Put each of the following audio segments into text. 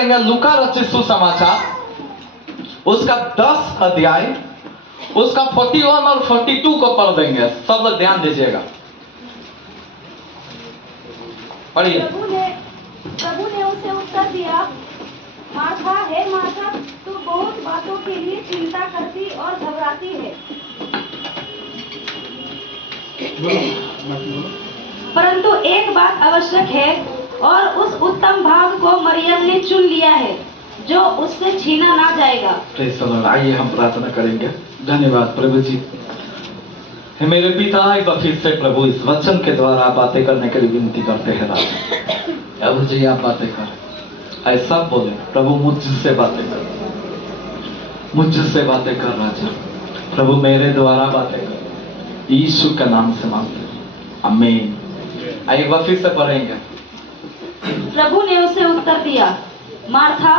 लूका रचित सुसमाचार उसका 10 अध्याय उसका 41 और 42 को पढ़ देंगे। सब लोग ध्यान दीजिएगा, पढ़िए। प्रभु ने उसे उत्तर दिया, मार्था, हे मार्था, तू बहुत बातों के लिए चिंता करती और घबराती है, परंतु एक बात आवश्यक है और उस उत्तम भाग को मरियम ने चुन लिया है जो उससे छीना ना जाएगा। Praise the Lord. आइए हम प्रार्थना करेंगे। धन्यवाद प्रभु जी। हे मेरे पिता, एक बार फिर से प्रभु इस वचन के द्वारा आप बातें करने के लिए विनती करते हैं राजा। प्रभु जी आप बातें करें, ऐसा बोले प्रभु मुझसे बातें कर, मुझसे बातें कर राजा। प्रभु मेरे द्वारा बातें कर, यीशु के नाम से मांगते हैं, आमीन। आइए एक बार फिर से पढ़ेंगे। प्रभु ने उसे उत्तर दिया, मार्था,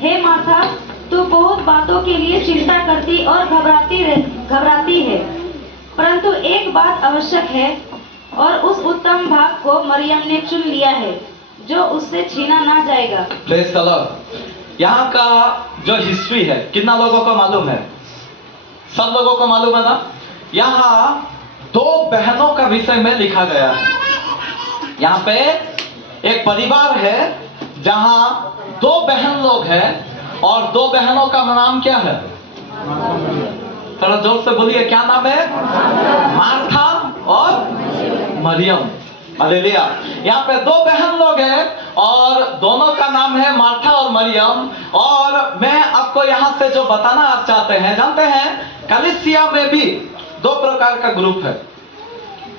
हे मार्था, तू बहुत बातों के लिए चिंता करती और घबराती है, परंतु एक बात आवश्यक है और उस उत्तम भाग को मरियम ने चुन लिया है जो उससे छीना ना जाएगा। Praise the Lord. यहाँ का जो हिस्ट्री है कितना लोगों को मालूम है? सब लोगों को मालूम है ना? यहाँ 2 बहनों का विषय में लिखा गया है। यहाँ पे एक परिवार है जहाँ 2 बहन लोग हैं और 2 बहनों का नाम क्या है? थोड़ा जोर से बोलिए, क्या नाम है? मार्था और मरियम। हालेलुया। यहाँ पे 2 बहन लोग हैं और दोनों का नाम है मार्था और मरियम। और मैं आपको यहाँ से जो बताना चाहते हैं, जानते हैं कलीसिया में भी 2 प्रकार का ग्रुप है।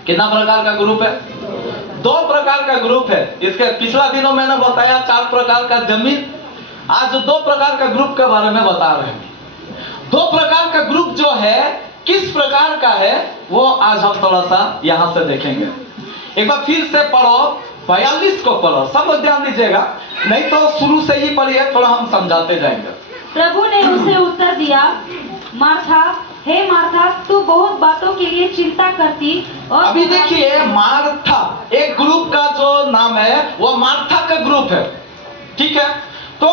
कितना प्रकार का ग्रुप है? 2 प्रकार का ग्रुप है। इसके पिछला दिनों मैंने बताया 4 प्रकार का जमीन। आज 2 प्रकार का ग्रुप के बारे में बता रहे हैं। 2 प्रकार का ग्रुप जो है किस प्रकार का है वो आज हम थोड़ा सा यहाँ से देखेंगे। एक बार फिर से पढ़ो, 42 को पढ़ो, सब लोग ध्यान दीजिएगा, नहीं तो शुरू से ही पढ़िए, थोड़ा हम समझाते जाएंगे। प्रभु ने उसे उत्तर दिया, मार्था, हे मार्था, तू बहुत बातों के लिए चिंता करती और अभी देखिए मार्था, एक ग्रुप का जो नाम है वो मार्था का ग्रुप है, ठीक है। तो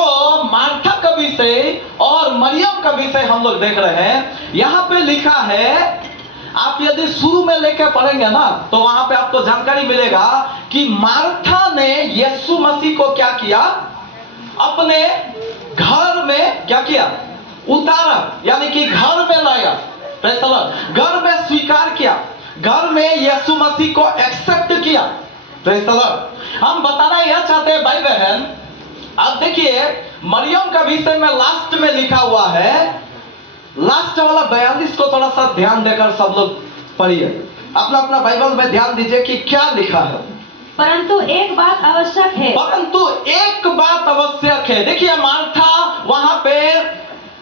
मार्था का विषय और मरियम का विषय हम लोग देख रहे हैं। यहाँ पे लिखा है, आप यदि शुरू में लेकर पढ़ेंगे ना तो वहां पे आपको जानकारी मिलेगा कि मार्था ने यीशु मसीह को क्या किया? अपने घर में क्या किया? उतारा, यानी कि घर में लाया। Praise the Lord. घर में स्वीकार किया, घर में यीशु मसीह को एक्सेप्ट किया। Praise the Lord. हम बताना यह चाहते हैं भाई बहन, अब देखिए मरियम का विषय में लास्ट में लिखा हुआ है, लास्ट वाला 42 को थोड़ा सा ध्यान देकर सब लोग पढ़िए। अपना अपना बाइबल में ध्यान दीजिए कि क्या लिखा है। परंतु एक बात आवश्यक है, परंतु एक बात आवश्यक है। देखिए मार्था वहां पे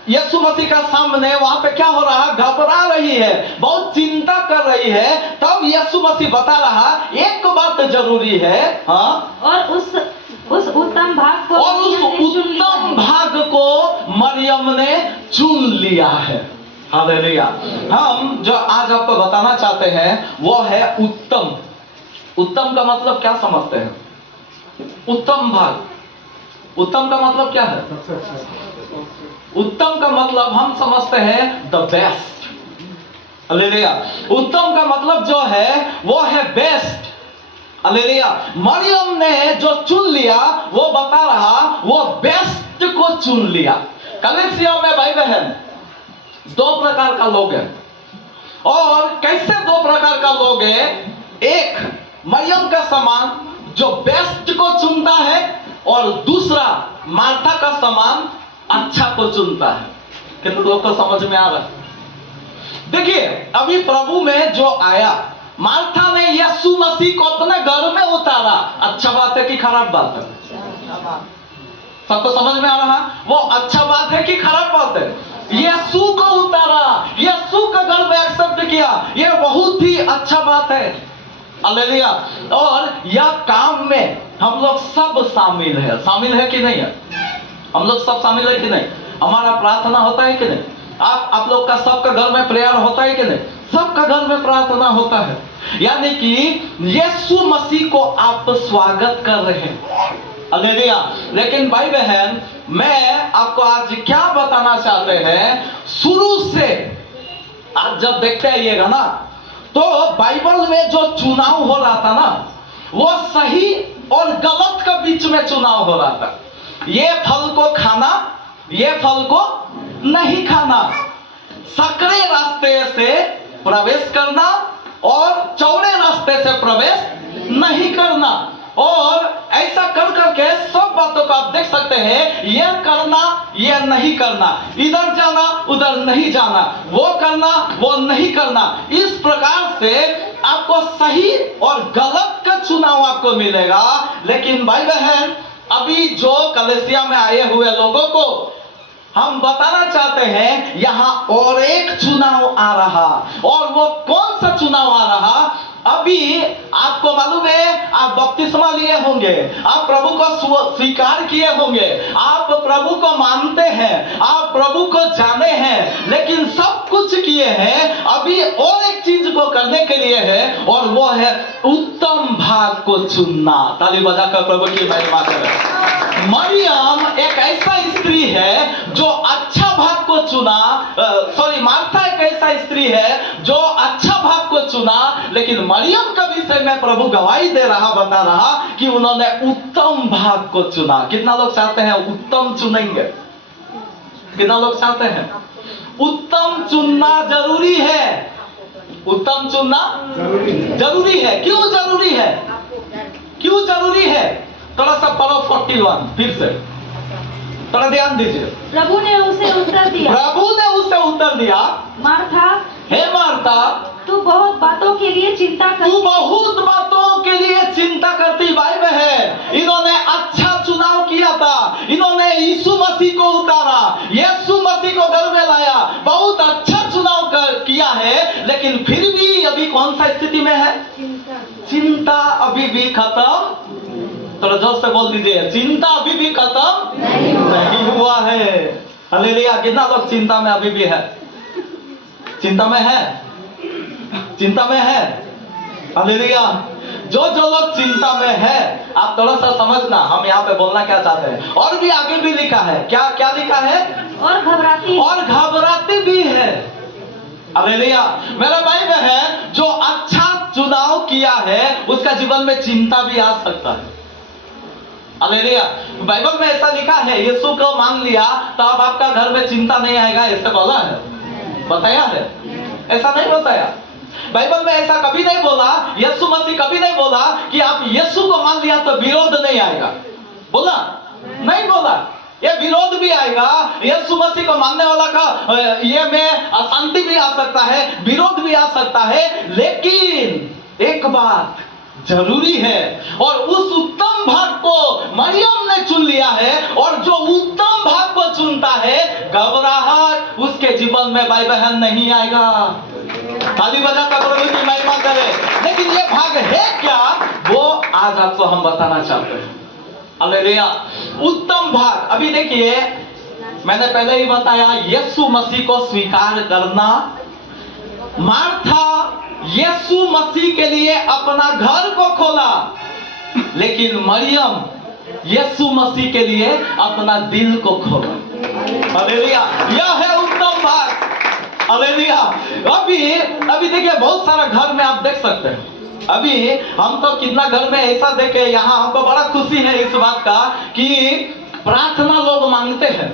यीशु मसीह का सामने वहां पे क्या हो रहा है? घबरा रही है, बहुत चिंता कर रही है। तब यीशु मसीह बता रहा एक बात जरूरी है, हाँ, और उस उत्तम भाग को और उस उत्तम भाग को मरियम ने चुन लिया है। हालेलुया। हम जो आज आपको बताना चाहते हैं वो है उत्तम। उत्तम का मतलब क्या समझते हैं? उत्तम भाग। उत्तम का मतलब क्या है? उत्तम का मतलब हम समझते हैं द बेस्ट। हालेलुया। उत्तम का मतलब जो है वो है बेस्ट। हालेलुया। मरियम ने जो चुन लिया वो बता रहा वो बेस्ट को चुन लिया। कलीसिया में भाई बहन 2 प्रकार का लोग हैं। और कैसे 2 प्रकार का लोग हैं? एक मरियम का समान जो बेस्ट को चुनता है और दूसरा मार्था का समान अच्छा को चुनता है। कितने लोग को समझ में आ रहा है? देखिए अभी प्रभु में जो आया, मार्था ने यीशु मसीह को अपने घर में उतारा। अच्छा बात है कि खराब बात है? सबको समझ में आ रहा? वो अच्छा बात है कि खराब बात है? यीशु को उतारा, यीशु का घर में एक्सेप्ट किया, ये बहुत ही अच्छा बात है। हालेलुया। और यह काम में हम लोग सब शामिल है। शामिल है कि नहीं है? हम लोग सब शामिल है कि नहीं? हमारा प्रार्थना होता है कि नहीं? आप लोग का सबका घर में प्रेयर होता है कि नहीं? सबका घर में प्रार्थना होता है। यानी कि यीशु मसीह को आप स्वागत कर रहे हैं। हालेलुया। लेकिन भाई बहन, मैं आपको आज क्या बताना चाहते हैं, शुरू से आप जब देखते आइएगा ना, तो बाइबल में जो चुनाव हो रहा था ना, वो सही और गलत के बीच में चुनाव हो रहा था। ये फल को खाना, ये फल को नहीं खाना, सकरे रास्ते से प्रवेश करना और चौड़े रास्ते से प्रवेश नहीं करना। और ऐसा कर करके सब बातों को आप देख सकते हैं, यह करना, यह नहीं करना, इधर जाना, उधर नहीं जाना, वो करना, वो नहीं करना। इस प्रकार से आपको सही और गलत का चुनाव आपको मिलेगा। लेकिन भाई बहन, अभी जो कलीसिया में आए हुए लोगों को हम बताना चाहते हैं, यहाँ और एक चुनाव आ रहा। और वो कौन सा चुनाव आ रहा? अभी आपको मालूम है, आप बपतिस्मा लिए होंगे, आप प्रभु को स्वीकार किए होंगे, आप प्रभु को मानते हैं, आप प्रभु को जाने हैं, लेकिन सब कुछ किए हैं, अभी और एक चीज को करने के लिए है, और वो है उत्तम भाग को चुनना। ताली बजाकर प्रभु की महिमा करें। मरियम एक ऐसा स्त्री है जो अच्छा भाग को चुना, मार्था एक ऐसा स्त्री है जो अच्छा भाग को चुना। लेकिन मरियम का विषय में प्रभु गवाही दे रहा, बता रहा कि उन्होंने उत्तम भाग को चुना। कितना लोग चाहते हैं उत्तम चुनेंगे? कितना लोग चाहते हैं? उत्तम चुनना जरूरी है। उत्तम चुनना जरूरी है। क्यों जरूरी है? क्यों जरूरी है? थोड़ा सा पढ़ो 41 फिर से, थोड़ा ध्यान दीजिए। प्रभु ने उसे उत्तर दिया, प्रभु ने उसे उत्तर दिया, मार्था, हे मार्था, तू बहुत बातों के लिए चिंता तू करती, बहुत बातों के लिए चिंता करती। भाई बहन, इन्होंने अच्छा चुनाव किया था, इन्होंने यीशु मसीह को उतारा, यीशु मसीह को घर में लाया, बहुत अच्छा चुनाव किया है। लेकिन फिर भी अभी कौन सा स्थिति में है? चिंता अभी भी खत्म, थोड़ा जोर से बोल दीजिए, चिंता अभी भी खत्म नहीं हुआ है। हालेलुया। कितना लोग चिंता में अभी भी है? चिंता में है? चिंता में है? हालेलुया। जो लोग चिंता में है, आप थोड़ा सा समझना, हम यहाँ पे बोलना क्या चाहते हैं। और भी आगे भी लिखा है, क्या क्या लिखा है? और घबराती, और घबराती भी है। हालेलुया। मेरा भाई बहन, जो अच्छा चुनाव किया है उसका जीवन में चिंता भी आ सकता है। हालेलुया। बाइबल में ऐसा लिखा है, यीशु को मान लिया तो अब आपका घर में चिंता नहीं आएगा, ऐसा बोला है, बताया है? ऐसा नहीं बताया। बाइबल में ऐसा कभी नहीं बोला, यीशु मसीह कभी नहीं बोला कि आप यीशु को मान लिया तो विरोध नहीं आएगा। बोला? नहीं बोला। ये विरोध भी आएगा, यीशु मसीह को मानने वाला का ये में अशांति भी आ सकता है, विरोध भी आ सकता है। लेकिन एक बात जरूरी है, और उस उत्तम भाग को मरियम ने चुन लिया है। और जो उत्तम भाग को चुनता है, घबराहट उसके जीवन में भाई बहन नहीं आएगा। ताली बजाकर प्रभु की महिमा करें। लेकिन ये भाग है क्या, वो आज आपको हम बताना चाहते हैं। हालेलुया। उत्तम भाग, अभी देखिए, मैंने पहले ही बताया, यीशु मसीह को स्वीकार करना। मार्था यीशु मसीह के लिए अपना घर को खोला, लेकिन मरियम यीशु मसीह के लिए अपना दिल को खोला। हालेलुया। यह है उत्तम भाग। हालेलुया। अभी देखिए, बहुत सारा घर में आप देख सकते हैं, अभी हम तो कितना घर में ऐसा देखे, यहाँ हमको बड़ा खुशी है इस बात का कि प्रार्थना लोग मांगते हैं।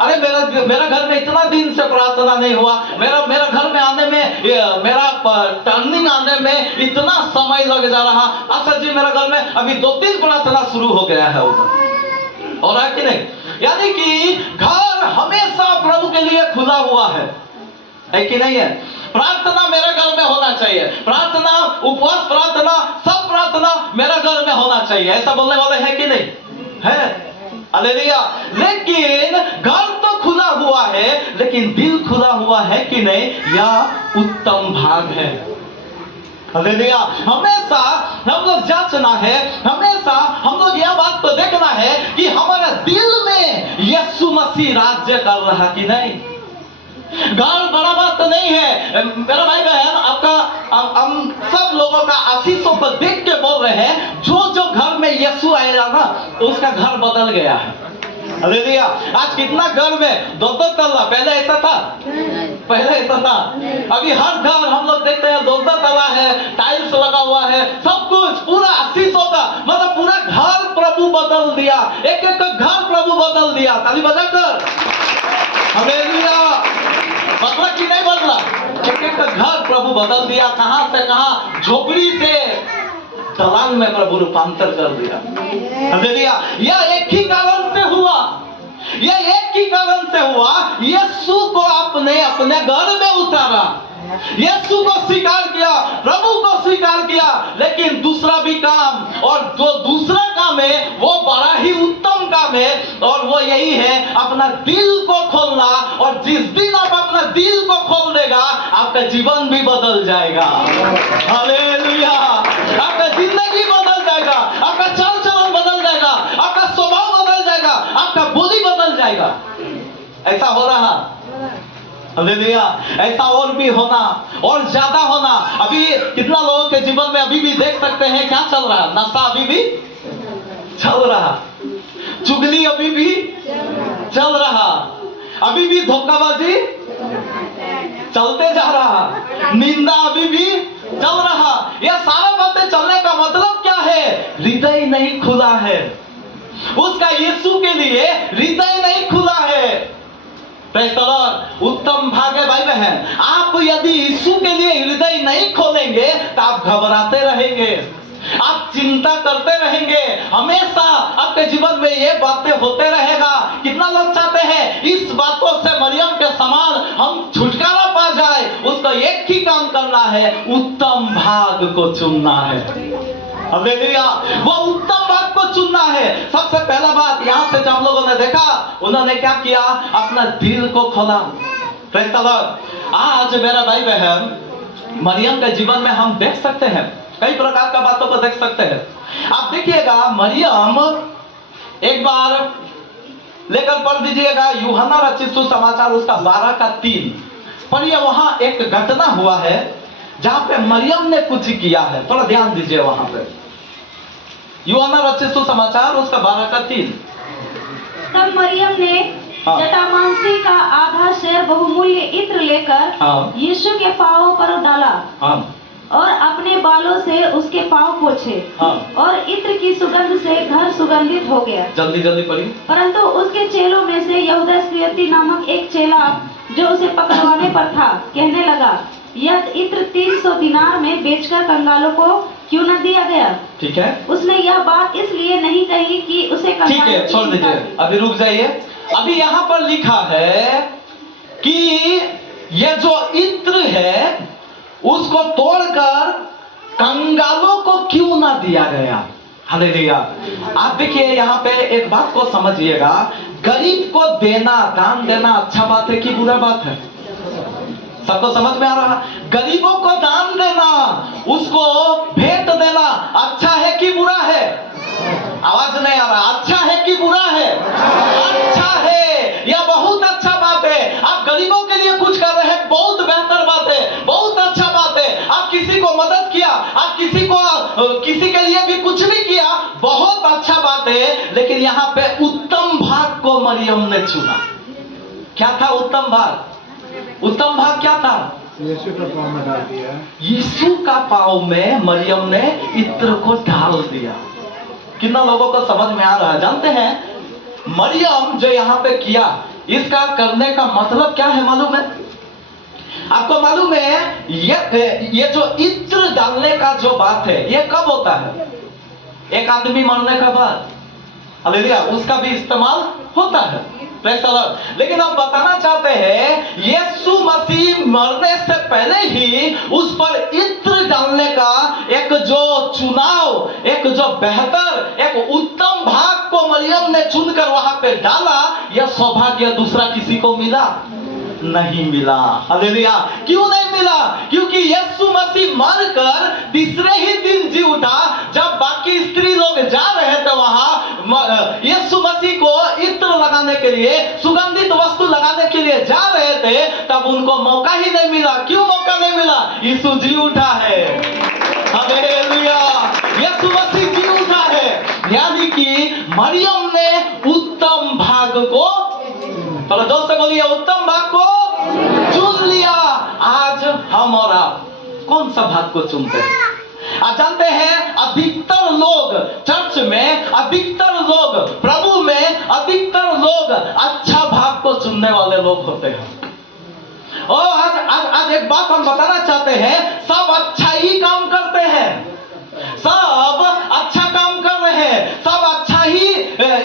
अरे मेरा घर में इतना दिन से प्रार्थना नहीं हुआ, मेरा घर में आने में, मेरा टर्निंग आने में इतना समय लग जा रहा। आशा जी, मेरा घर में अभी 2-3 प्रार्थना शुरू हो गया है उधर, और है कि नहीं? यानी कि घर हमेशा प्रभु के लिए खुला हुआ है कि नहीं है? प्रार्थना मेरे घर में होना चाहिए, प्रार्थना, उपवास प्रार्थना, सब प्रार्थना मेरा घर में होना चाहिए, ऐसा बोलने वाले हैं कि नहीं? है। हालेलुया। लेकिन घर तो खुला हुआ है, लेकिन दिल खुला हुआ है कि नहीं, यह उत्तम भाग है। हालेलुया। हमेशा हम लोग जांचना है, हमेशा हम लोग यह बात को देखना है कि हमारा दिल में यीशु मसीह राज्य कर रहा कि नहीं। घर बड़ा बात तो नहीं है मेरा भाई बहन, आपका हम सब लोगों का आशीषों को देख के बोल रहे हैं, जो घर में यीशु आएगा ना तो उसका घर बदल गया है। हालेलुया। आज कितना घर में दो तल्ला, पहले ऐसा था, पहले ऐसा था। अभी हर घर हम लोग देखते हैं दो तल्ला है, टाइल्स लगा हुआ है, सब कुछ पूरा आशीषों का, मतलब पूरा घर प्रभु बदल दिया, एक एक घर प्रभु बदल दिया। ताली बजाकर हालेलुया। बदला कि नहीं बदला? एक एक घर प्रभु बदल दिया। कहां से कहां, झोपड़ी से दलान में प्रभु रूपांतर कर दिया। हालेलुया। यह एक ही कारण से हुआ, यह एक ही कारण से हुआ, यीशु को आपने अपने घर में उतारा, यीशु को स्वीकार किया, प्रभु को स्वीकार किया। लेकिन दूसरा भी काम, और जो दूसरा काम है वो बड़ा ही उत्तम काम है, और वो यही है अपना दिल को खोलना। और जिस दिन आप अपना दिल को खोल देगा आपका जीवन भी बदल जाएगा। हालेलुया। आपका जिंदगी बदल जाएगा, आपका चाल चलन बदल जाएगा, आपका स्वभाव बदल जाएगा, आपका बोली बदल जाएगा। ऐसा हो रहा, हालेलुया। ऐसा और भी होना, और ज्यादा होना। अभी कितना लोगों के जीवन में अभी भी देख सकते हैं क्या चल रहा, नशा अभी भी चल रहा, चुगली अभी भी चल रहा, अभी भी धोखाबाजी चलते जा रहा, निंदा अभी भी चल रहा। यह सारा बातें चलने का मतलब क्या है? हृदय नहीं खुला है उसका, यीशु के लिए हृदय नहीं खुला है। Praise the Lord. उत्तम भाग है भाई बहन, आप यदि यीशु के लिए हृदय नहीं खोलेंगे तो आप घबराते रहेंगे, आप चिंता करते रहेंगे, हमेशा आपके जीवन में ये बातें होते रहेगा। कितना लोग चाहते हैं इस बातों से मरियम के समान हम छुटकारा पा जाए? उसको एक ही काम करना है, उत्तम भाग को चुनना है। हालेलुया। वो उत्तम भाग को चुनना है। सबसे पहला बात यहां से जब लोगों ने देखा, उन्होंने क्या किया? अपना दिल को खोला। Praise the Lord. आज मेरा भाई बहन, मरियम के जीवन में हम देख सकते हैं, कई प्रकार का बातों को देख सकते हैं। आप देखिएगा, मरियम एक बार लेकर पढ़ दीजिएगा यूहन्ना रचित सुसमाचार उसका 12:3 पर यह वहां एक घटना हुआ है जहां पे मरियम ने कुछ किया है। थोड़ा ध्यान दीजिए वहां पे, यूहन्ना रचित सुसमाचार उसका 12:3। तब मरियम ने जटामांसी का आधा शेर बहुमूल्य इत्र लेकर यीशु के पांवों पर डाला और अपने बालों से उसके पांव पोंछे, और इत्र की सुगंध से घर सुगंधित हो गया। जल्दी जल्दी पढ़िए। परंतु उसके चेलों में से यहूदा इस्करियोती नामक एक चेला जो उसे पकड़वाने पर था, कहने लगा, यह इत्र 300 दिनार में बेचकर कंगालों को क्यों न दिया गया? ठीक है। उसने यह बात इसलिए नहीं कही कि उसे ठीक है, छोड़ दीजिए, अभी रुक जाइए। अभी यहाँ पर लिखा है कि यह जो इत्र है उसको तोड़कर कंगालों को क्यों ना दिया गया? हालेलुया। आप देखिए यहाँ पे एक बात को समझिएगा, गरीब को देना, दान देना अच्छा बात है कि बुरा बात है? सबको समझ में आ रहा? गरीबों को दान देना, उसको भेंट देना अच्छा है कि बुरा है? आवाज नहीं आ रहा। अच्छा है कि बुरा है? अच्छा है, यह बहुत अच्छा बात है। आप गरीबों के लिए कुछ कर रहे हैं, बहुत बेहतर बात है, बहुत अच्छा बात है। आप किसी को मदद किया, आप किसी के लिए भी कुछ भी किया, बहुत अच्छा बात है। लेकिन यहाँ पे उत्तम भाग को मरियम ने चुना। क्या था उत्तम भाग? उत्तम भाग क्या था? यीशु का पाँव में डाल दिया। यीशु का पाँव में मरियम ने इत्र को डाल दिया। कितना लोगों को समझ में आ रहा है? जानते हैं मरियम जो यहाँ पे किया, इसका करने का मतलब क्या है मालूम है? आपको मालूम है ये जो इत्र डालने का जो बात है, ये कब होता है? एक आदमी मरने का बाद, हालेलुया, उसका भी इस्तेमाल होता है। Praise the Lord. लेकिन हम बताना चाहते हैं यीशु मसीह मरने से पहले ही उस पर इत्र डालने का एक जो चुनाव, एक जो बेहतर, एक उत्तम भाग को मरियम ने चुनकर वहां पे डाला। यह सौभाग्य दूसरा किसी को मिला नहीं मिला। हालेलुया। क्यों नहीं मिला? क्योंकि यीशु मसीह मरकर तीसरे ही दिन जी उठा। जब बाकी स्त्री लोग जा रहे थे वहां यीशु मसीह को इत्र लगाने के लिए, सुगंधित वस्तु लगाने के लिए जा रहे थे, तब उनको मौका ही नहीं मिला। क्यों मौका नहीं मिला? यीशु जी उठा है। हालेलुया। यीशु मसीह जी उठा है। मरियम ने उत्तम भाग को, थोड़ा जोर से बोलिए, उत्तम भाग को चुन लिया। आज हम और आप कौन सा भाग को चुनते हैं? आप जानते हैं अधिकतर लोग चर्च में, अधिकतर लोग प्रभु में, अधिकतर लोग अच्छा भाग को चुनने वाले लोग होते हैं। और आज एक बात हम बताना चाहते हैं, सब अच्छा ही काम करते हैं, सब अच्छा काम कर रहे हैं, सब अच्छा ही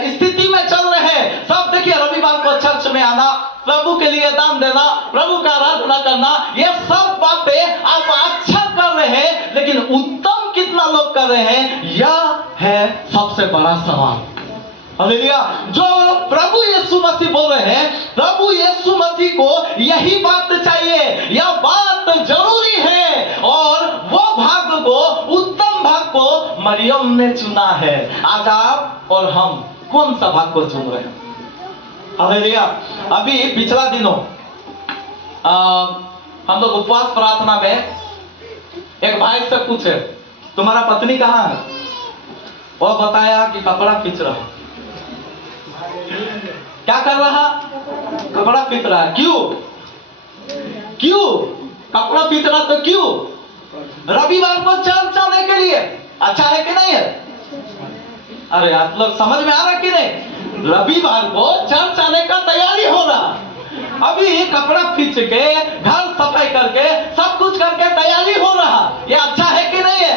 स्थिति में चल रहे हैं। सब देखिए, रविवार को चर्च में आना, प्रभु के लिए दान देना, प्रभु का आराधना करना, ये सब बातें आप अच्छा कर रहे हैं, लेकिन उत्तम कितना लोग कर रहे हैं, यह है सबसे बड़ा सवाल। हालेलुया। जो प्रभु यीशु मसीह बोल रहे हैं, प्रभु यीशु मसीह को यही बात चाहिए, यह बात जरूरी है, और वो भाग को, उत्तम भाग को मरियम ने चुना है। आज आप और हम कौन सा भाग को चुन रहे हैं? हालेलुया। अभी पिछला दिनों हम लोग उपवास प्रार्थना में एक भाई से पूछे, तुम्हारा पत्नी कहाँ है? वो बताया कि कपड़ा खींच रहा। क्या कर रहा? कपड़ा खींच रहा। क्यों? क्यों कपड़ा खींच रहा? तो क्यों? रविवार को चर्च आने के लिए। अच्छा है कि नहीं है? अरे आप लोग समझ में आ रहा कि नहीं? रविवार को चर्च आने का तैयारी हो रहा, अभी कपड़ा खींच के, घर सफाई करके, सब कुछ करके तैयारी हो रहा। ये अच्छा है कि नहीं है?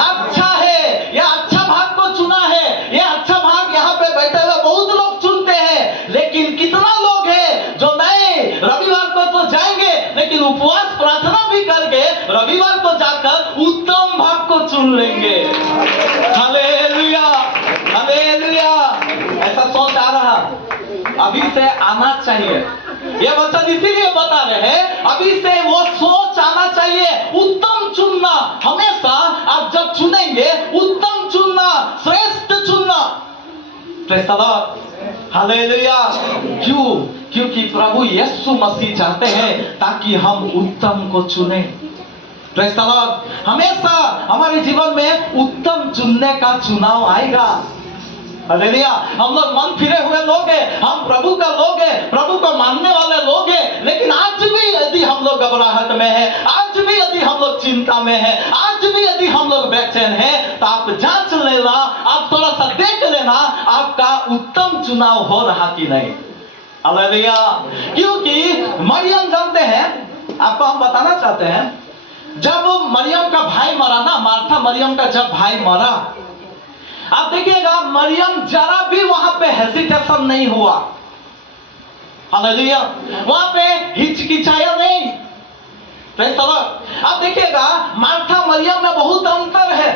अच्छा है। यह अच्छा भाग को चुना है। यह अच्छा भाग यहाँ पे बैठे हुए बहुत लोग चुनते हैं, लेकिन कितना लोग हैं जो नहीं, रविवार को तो जाएंगे, लेकिन उपवास प्रार्थना भी करके रविवार को जाकर उत्तम भाग को चुन लेंगे। Hallelujah, hallelujah. ऐसा सोच आ रहा, अभी से आना चाहिए। ये वचन इसीलिए बता रहे हैं, अभी से वो सोच आना चाहिए, उत्तम चुनना। हमेशा आप जब चुनेंगे, उत्तम चुनना, श्रेष्ठ चुनना। Praise the Lord, hallelujah. क्यों? क्योंकि प्रभु यीशु मसीह चाहते हैं ताकि हम उत्तम को चुने। Praise the Lord. हमेशा हमारे जीवन में उत्तम चुनने का चुनाव आएगा। हालेलुया। हम लोग मन फिरे हुए लोग हैं, हम प्रभु का लोग हैं, प्रभु को मानने वाले लोग हैं, लेकिन आज भी यदि हम लोग घबराहट में हैं, आज भी यदि हम लोग चिंता में हैं, आज भी यदि हम लोग बेचैन हैं, तो आप जांच लेना, आप थोड़ा सा देख लेना, आपका उत्तम चुनाव हो रहा कि नहीं। हालेलुया। क्योंकि मरियम, जानते हैं, आपको हम बताना चाहते हैं, जब मरियम का भाई मरा ना, मार्था मरियम का जब भाई मरा, आप देखिएगा मरियम जरा भी वहां पे हेसिटेशन नहीं हुआ। हालेलुया। वहां पे हिचकिचाया नहीं। Praise the Lord. आप देखिएगा मार्था मरियम में बहुत अंतर है।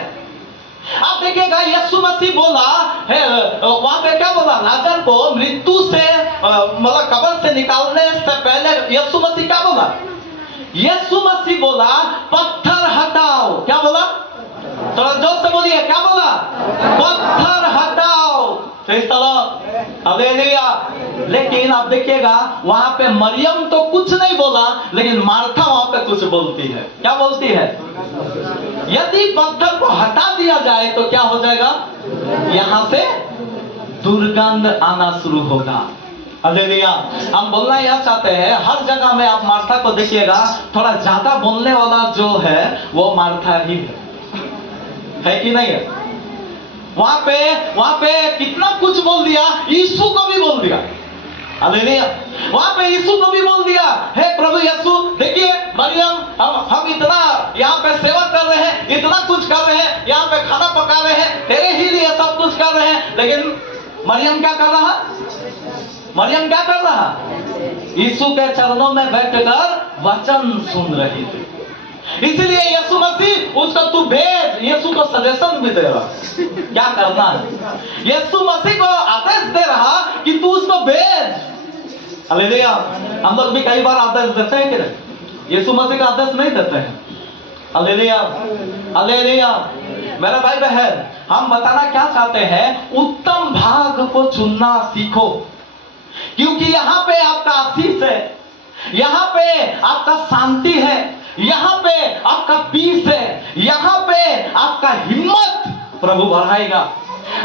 आप देखिएगा यीशु मसीह बोला है, वहां पे क्या बोला? लाजर को मृत्यु से, मतलब कब्र से निकालने से पहले यीशु मसीह क्या बोला? यीशु मसीह बोला पत्थर हटाओ। क्या बोला? थोड़ा जोर से बोलिए, क्या बोला? पत्थर हटाओ। Praise the Lord, hallelujah. लेकिन आप देखिएगा वहां पे मरियम तो कुछ नहीं बोला, लेकिन मार्था वहां पे कुछ बोलती है। क्या बोलती है? यदि पत्थर को हटा दिया जाए तो क्या हो जाएगा? यहां से दुर्गंध आना शुरू होगा। हालेलुया। हम बोलना यह चाहते हैं, हर जगह में आप मार्था को देखिएगा, थोड़ा ज्यादा बोलने वाला जो है वो मार्था ही है कि नहीं है? वहां पे कितना कुछ बोल दिया, यीशु को भी बोल दिया। हालेलुया। वहां पे यीशु को भी बोल दिया, हे प्रभु यीशु, देखिए मरियम, हम इतना यहाँ पे सेवा कर रहे हैं, इतना कुछ कर रहे हैं, यहाँ पे खाना पका रहे हैं, तेरे ही लिए सब कुछ कर रहे हैं, लेकिन मरियम क्या कर रहा? मरियम क्या कर रहा? यीशु के चरणों में बैठकर वचन सुन रही थी। इसलिए यीशु मसीह उसको तू भेज, यीशु को सजेशन भी दे रहा क्या करना है। यीशु मसीह को आदेश दे रहा कि तू उसको भेज। हालेलुया। हम लोग भी कई बार आदेश देते हैं कि नहीं? यीशु मसीह का आदेश नहीं देते हैं। Hallelujah, hallelujah. मेरा भाई बहन, हम बताना क्या चाहते हैं, उत्तम भाग को चुनना सीखो, क्योंकि यहाँ पे आपका आशीष है, यहाँ पे आपका शांति है, यहाँ पे आपका पीस है, यहाँ पे आपका हिम्मत प्रभु बढ़ाएगा।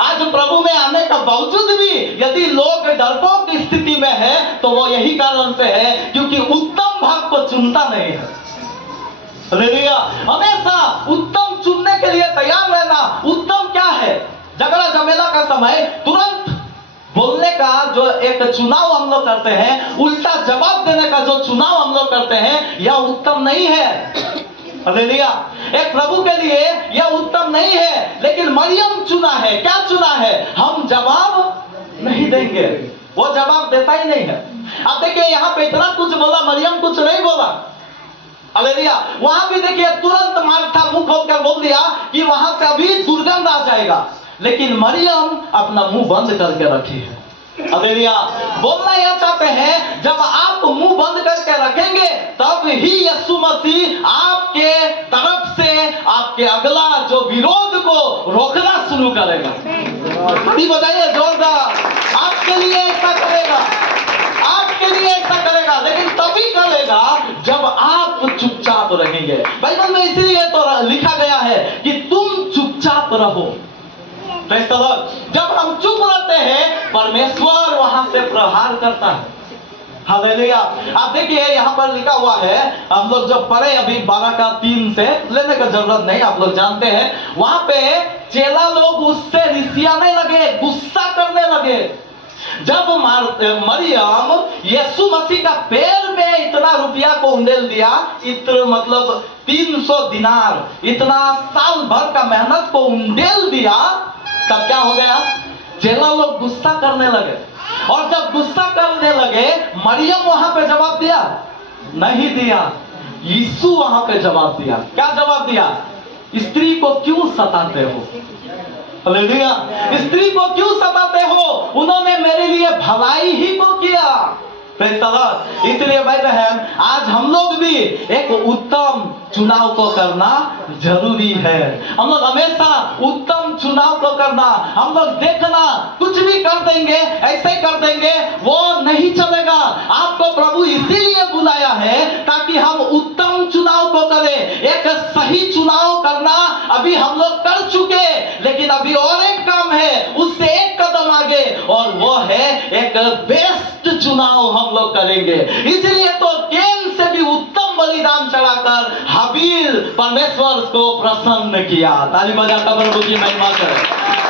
आज प्रभु में आने का बावजूद भी यदि लोग डरपोक की स्थिति में है तो वो यही कारण से है क्योंकि उत्तम भाग को चुनता नहीं है। हालेलुया। हमेशा उत्तम चुनने के लिए तैयार रहना। उत्तम क्या है? झगड़ा झमेला का समय तुरंत बोलने का जो एक चुनाव हम लोग करते हैं, उल्टा जवाब देने का जो चुनाव हम लोग करते हैं, यह उत्तम नहीं है। हालेलुया। एक प्रभु के लिए यह उत्तम नहीं है। लेकिन मरियम चुना है। क्या चुना है? हम जवाब नहीं देंगे। वो जवाब देता ही नहीं है। अब देखिए यहाँ पे इतना कुछ बोला, मरियम कुछ नहीं बोला। हालेलुया। वहां भी देखिए तुरंत मार्था मुंह खोलकर बोल दिया कि वहां से अभी दुर्गंध आ जाएगा। लेकिन मरियम अपना मुंह बंद करके रखी है। हालेलुया। बोलना यह चाहते हैं, जब आप मुंह बंद करके रखेंगे तब ही यीशु मसीह आपके तरफ से आपके अगला जो विरोध को रोकना शुरू करेगा। ताली बजाइए जोरदार। आपके लिए ऐसा करेगा, आपके लिए ऐसा करेगा। लेकिन तभी करेगा जब आप चुपचाप रहेंगे। बाइबल में इसीलिए तो लिखा गया है कि तुम चुपचाप रहो। जब हम चुप रहते हैं परमेश्वर वहां से प्रहार करता है। हालेलुया। आप देखिए यहाँ पर लिखा हुआ है, हम लोग जब पढ़े अभी 12:3 से लेने का जरूरत नहीं, आप लोग जानते हैं। वहां पे चेला लोग उससे रिसियाने लगे, गुस्सा करने लगे। जब मरियम यीशु मसीह का पैर में इतना रुपया को उंडेल दिया, इतना मतलब 300 दिनार, इतना साल भर का मेहनत को उंडेल दिया, तब क्या हो गया? चेला लोग गुस्सा करने लगे। और जब गुस्सा करने लगे, मरियम वहां पे जवाब दिया? नहीं दिया। यीशु वहां पे जवाब दिया। क्या जवाब दिया? स्त्री को क्यों सताते हो? हालेलुया। स्त्री को क्यों सताते हो? उन्होंने मेरे लिए भलाई ही को किया। इसलिए भाई बहन, आज हम लोग भी एक उत्तम चुनाव को करना जरूरी है। हम लोग हमेशा उत्तम चुनाव को करना। हम लोग देखना कुछ भी कर देंगे, ऐसे कर देंगे, वो नहीं चलेगा। आपको प्रभु इसीलिए बुलाया है ताकि हम उत्तम चुनाव को करें। एक सही चुनाव करना अभी हम लोग कर चुके, लेकिन अभी और एक काम है, उससे एक कदम आगे, और वो है एक बेस्ट चुनाव हम लोग करेंगे। इसलिए तो कैन से भी उत्तम बलिदान चढ़ाकर हाबिल परमेश्वर को प्रसन्न किया। ताली बजाकर प्रभु की महिमा करें।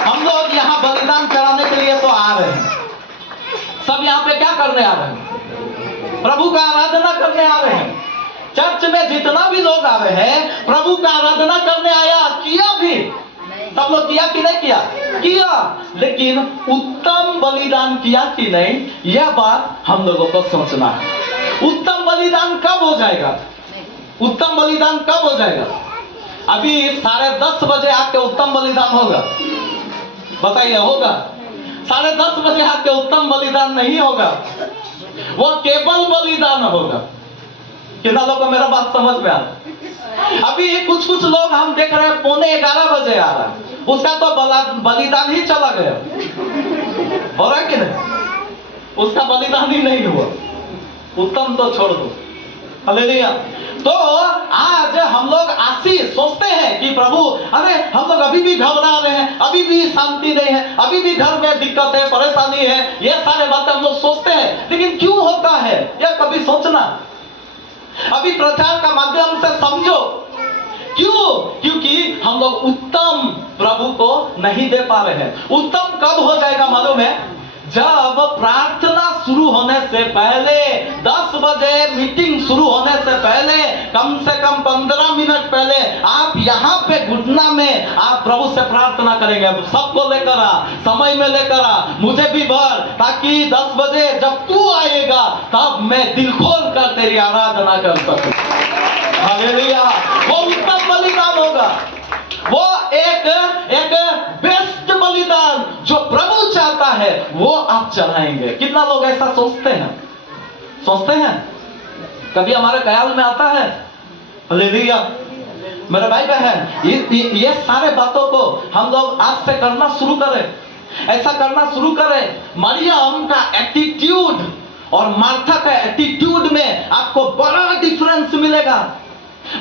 हम लोग यहाँ बलिदान चढ़ाने के लिए तो आ रहे हैं। सब यहाँ पे क्या करने आ रहे हैं? प्रभु का आराधना करने आ रहे हैं। चर्च में जितना भी लोग आ रहे हैं, प्रभु का आराधना करने आया, किया भी। सब लोग किया कि नहीं किया? किया। लेकिन उत्तम बलिदान किया कि नहीं, यह बात हम लोगों को सोचना है। उत्तम बलिदान कब हो जाएगा? उत्तम बलिदान कब हो जाएगा? अभी 10:30 बजे आके उत्तम बलिदान होगा? बताइए, होगा? 10:30 बजे आके उत्तम बलिदान नहीं होगा। वो केवल बलिदान होगा। कितना लोगों को मेरा बात समझ में आ रहा? अभी कुछ लोग हम देख रहे हैं 11:15 बजे आ रहा है, उसका तो बलिदान ही चला गया। हो रहा है कि नहीं? उसका बलिदान ही नहीं हुआ। उत्तम तो छोड़ दो। हालेलुया। तो आज हम लोग आशीष सोचते हैं कि प्रभु, अरे हम लोग अभी भी घबरा रहे हैं, अभी भी शांति नहीं है, अभी भी घर में दिक्कत है, परेशानी है, ये सारे बातें हम लोग सोचते हैं। लेकिन क्यों होता है यह कभी सोचना? अभी प्रचार का माध्यम से समझो क्यों? क्योंकि हम लोग उत्तम प्रभु को नहीं दे पा रहे हैं। उत्तम कब हो जाएगा मालूम है? जब प्रार्थना शुरू होने से पहले, 10 बजे मीटिंग शुरू होने से पहले, कम से कम 15 मिनट पहले आप यहाँ पे घुटना में आप प्रभु से प्रार्थना करेंगे। सबको लेकर आ, समय में लेकर आ, मुझे भी भर, ताकि 10 बजे जब तू आएगा तब मैं दिल खोल कर तेरी आराधना कर सकूं। हालेलुया। वो उत्तम बलिदान होगा। वो एक बेस्ट बलिदान जो प्रभु चाहता है वो आप चढ़ाएंगे। कितना लोग ऐसा सोचते हैं? सोचते हैं? कभी हमारे ख्याल में आता है? हालेलुया। मेरे भाई बहन, ये सारे बातों को हम लोग आज से करना शुरू करें, ऐसा करना शुरू करें। मरियम का एटीट्यूड और मार्था का एटीट्यूड में आपको बड़ा डिफरेंस मिलेगा।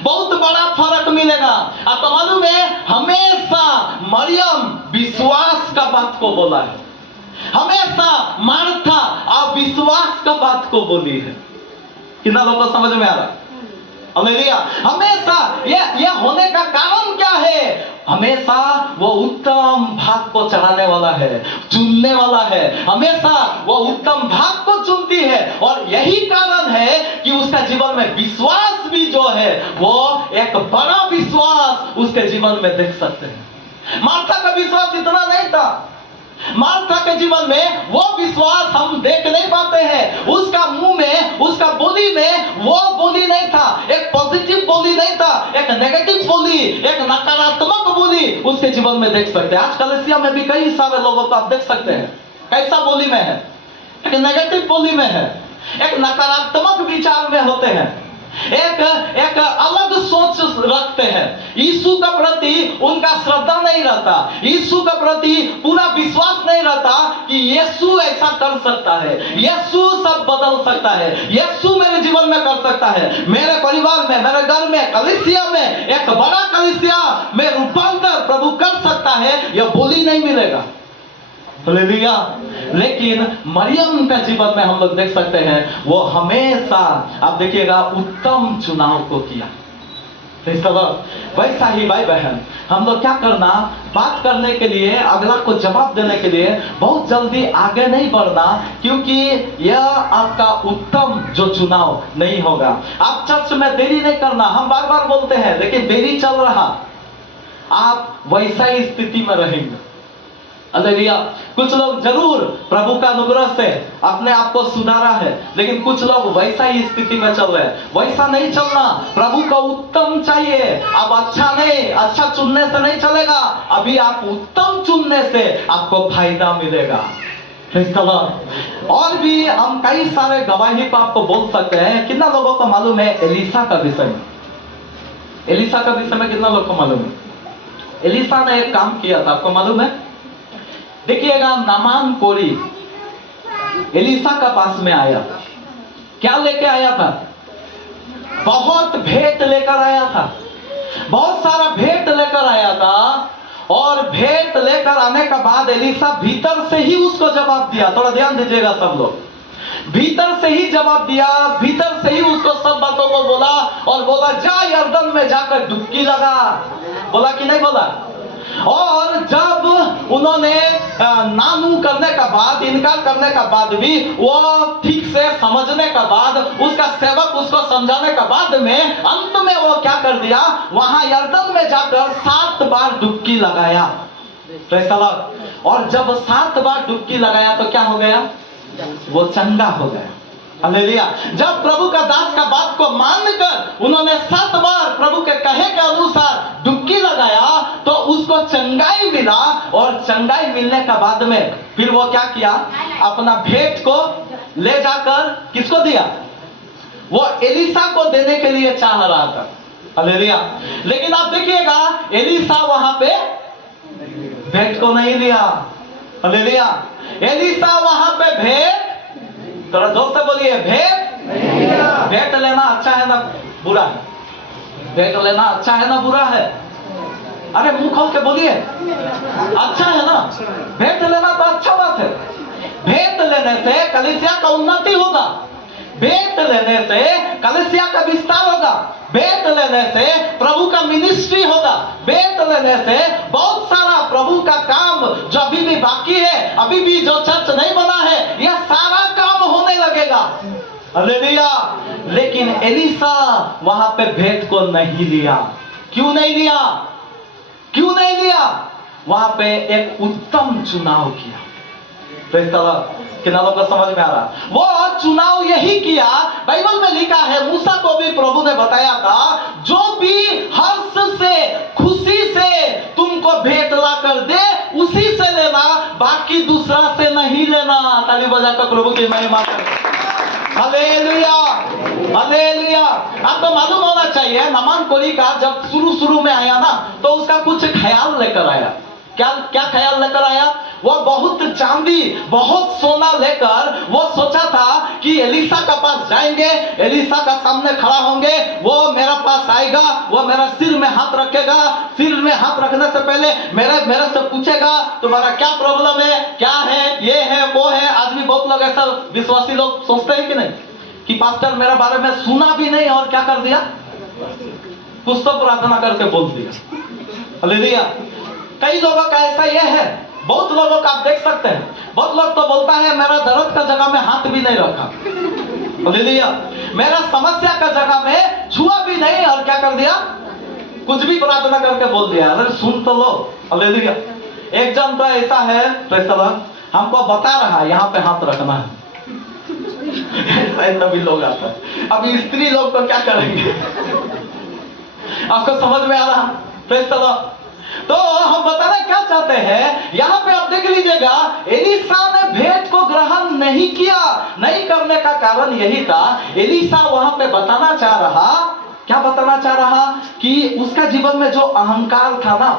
बहुत बड़ा फर्क मिलेगा। आपको मालूम है, हमेशा मरियम विश्वास का बात को बोला है, हमेशा मार्था अविश्वास का बात को बोली है। कितना लोगों को समझ में आ रहा? हालेलुया। हमेशा ये होने का कारण क्या है? हमेशा वो उत्तम भाग को चढ़ाने वाला है, चुनने वाला है। हमेशा वो उत्तम भाग को चुनती है, और यही कारण है कि उसका जीवन में विश्वास भी जो है वो एक बड़ा विश्वास उसके जीवन में देख सकते हैं। मार्था का विश्वास इतना नहीं था। मार्था के जीवन में वो विश्वास हम देख नहीं पाते हैं। उसका मुंह में, उसका बोली में वो बोली नहीं था, एक पॉजिटिव बोली नहीं था, एक नेगेटिव बोली, एक नकारात्मक बोली उसके जीवन में देख सकते हैं। आज कलीसिया में भी कई सारे लोगों को आप देख सकते हैं, कैसा बोली में है, एक नेगेटिव बोली में है, एक नकारात्मक विचार में होते हैं, एक अलग सोच रखते हैं। यीशु का प्रति उनका श्रद्धा नहीं रहता, यीशु का प्रति पूरा विश्वास नहीं रहता कि यीशु ऐसा कर सकता है, यीशु सब बदल सकता है, यीशु मेरे जीवन में कर सकता है, मेरे परिवार में, मेरे घर में, कलीसिया में, एक बड़ा कलीसिया में रूपांतर प्रभु कर सकता है, यह बोली नहीं मिलेगा। हालेलुया। लेकिन मरियम का जीवन में हम लोग देख सकते हैं, वो हमेशा, आप देखिएगा, उत्तम चुनाव को किया। वैसा ही भाई बहन, हम लोग क्या करना, बात करने के लिए, अगला को जवाब देने के लिए बहुत जल्दी आगे नहीं बढ़ना, क्योंकि यह आपका उत्तम जो चुनाव नहीं होगा। आप चर्च में देरी नहीं करना, हम बार बार बोलते हैं, लेकिन देरी चल रहा, आप वैसा ही स्थिति में रहेंगे। हालेलुया। कुछ लोग जरूर प्रभु का अनुग्रह से अपने आप को सुधारा है, लेकिन कुछ लोग वैसा ही स्थिति में चल रहे हैं। वैसा नहीं चलना, प्रभु को उत्तम चाहिए। अब अच्छा नहीं, अच्छा चुनने से नहीं चलेगा, अभी आप उत्तम चुनने से आपको फायदा मिलेगा। और भी हम कई सारे गवाही को आपको बोल सकते हैं। कितना लोगों को मालूम है एलिसा का विषय में? एलिसा का विषय में कितना लोगों को मालूम है? एलिसा ने एक काम किया था, आपको मालूम है? देखिएगा, नामान कोरी एलिसा का पास में आया, क्या लेके आया था? बहुत भेंट लेकर आया था, बहुत सारा भेंट लेकर आया था। और भेंट लेकर आने के बाद एलिसा भीतर से ही उसको जवाब दिया। थोड़ा ध्यान दीजिएगा सब लोग, भीतर से ही जवाब दिया, भीतर से ही उसको सब बातों को बोला, और बोला जा यरदन में जाकर डुबकी लगा। बोला कि नहीं बोला? और जब उन्होंने नानू करने का बाद, इनकार करने का बाद भी, वो ठीक से समझने का बाद, उसका सेवक उसको समझाने का बाद में, अंत में वो क्या कर दिया, वहां यरदन में जाकर 7 बार डुबकी लगाया। और जब 7 बार डुबकी लगाया तो क्या हो गया? वो चंगा हो गया। हालेलुया। जब प्रभु का दास का बात को मानकर उन्होंने 7 बार प्रभु के कहे के अनुसार डुबकी लगाया तो उसको चंगाई मिला। और चंगाई मिलने का बाद में फिर वो क्या किया, अपना भेंट को ले जाकर किसको दिया? वो एलिसा को देने के लिए चाह रहा था। हालेलुया। लेकिन आप देखिएगा, एलिसा वहां पे भेंट को नहीं लिया। हालेलुया। एलिसा वहां पे भेंट, थोड़ा जोर से बोलिए, भेंट लेना अच्छा है ना बुरा है? भेंट लेना अच्छा है ना बुरा है? अरे मुंह खोल के बोलिए, अच्छा है ना? भेंट लेना तो अच्छा बात है। भेंट लेने से कलीसिया का उन्नति होगा, भेंट लेने से कलीसिया का विस्तार होगा, भेंट लेने से प्रभु का मिनिस्ट्री होगा, भेंट लेने से बहुत सारा प्रभु का काम जो अभी भी बाकी है, अभी भी जो चर्च नहीं बना है, यह सारा काम होने लगेगा। हालेलुया। लेकिन एलिसा वहां पे भेंट को नहीं लिया। क्यों नहीं लिया? क्यों नहीं लिया? वहां पे एक उत्तम चुनाव किया। कितना लोगों को समझ में आ रहा? वो चुनाव यही किया, बाइबल में लिखा है, मूसा को भी प्रभु ने बताया था, जो भी हर्ष से, खुशी से तुमको भेंट ला कर दे, उसी से लेना, बाकी दूसरा से नहीं लेना। ताली बजाकर प्रभु की महिमा करें। Hallelujah, hallelujah. आपको मालूम होना चाहिए, नामान कोरी का जब शुरू में आया ना, तो उसका कुछ ख्याल लेकर आया। क्या ख्याल लेकर आया? वो बहुत चांदी, बहुत सोना लेकर वो सोचा था कि एलिशा का पास जाएंगे, एलिशा का सामने खड़ा होंगे, वो मेरा पास आएगा, वो मेरा सिर में हाथ रखेगा, सिर में हाथ रखने से पहले मेरे से पूछेगा तुम्हारा क्या प्रॉब्लम है, क्या है, ये है वो है। आज भी बहुत लोग ऐसा विश्वासी लोग सोचते हैं कि नहीं कि पास्टर मेरे बारे में सुना भी नहीं और क्या कर दिया, कुछ तो प्रार्थना करके बोल दिया। हालेलुया। कई लोगों का ऐसा ये है, बहुत लोगों का आप देख सकते हैं, बहुत लोग तो बोलता है मेरा दर्द का जगह में हाथ भी नहीं रखा, हालेलुया, मेरा समस्या का जगह में छुआ भी नहीं और क्या कर दिया, कुछ भी प्रार्थना करके बोल दिया। अरे सुन तो लो, हालेलुया। एक जन तो ऐसा है, हमको बता रहा है यहाँ पे हाथ रखना है। ऐसा भी लोग आता है। अब स्त्री लोग तो क्या करेंगे, आपको समझ में आ रहा? तो हम बताना क्या चाहते हैं, यहाँ पे आप देख लीजिएगा, एलिशा ने भेंट को ग्रहण नहीं किया। नहीं करने का कारण यही था, एलिशा वहां पे बताना चाह रहा, क्या बताना चाह रहा, कि उसका जीवन में जो अहंकार था ना,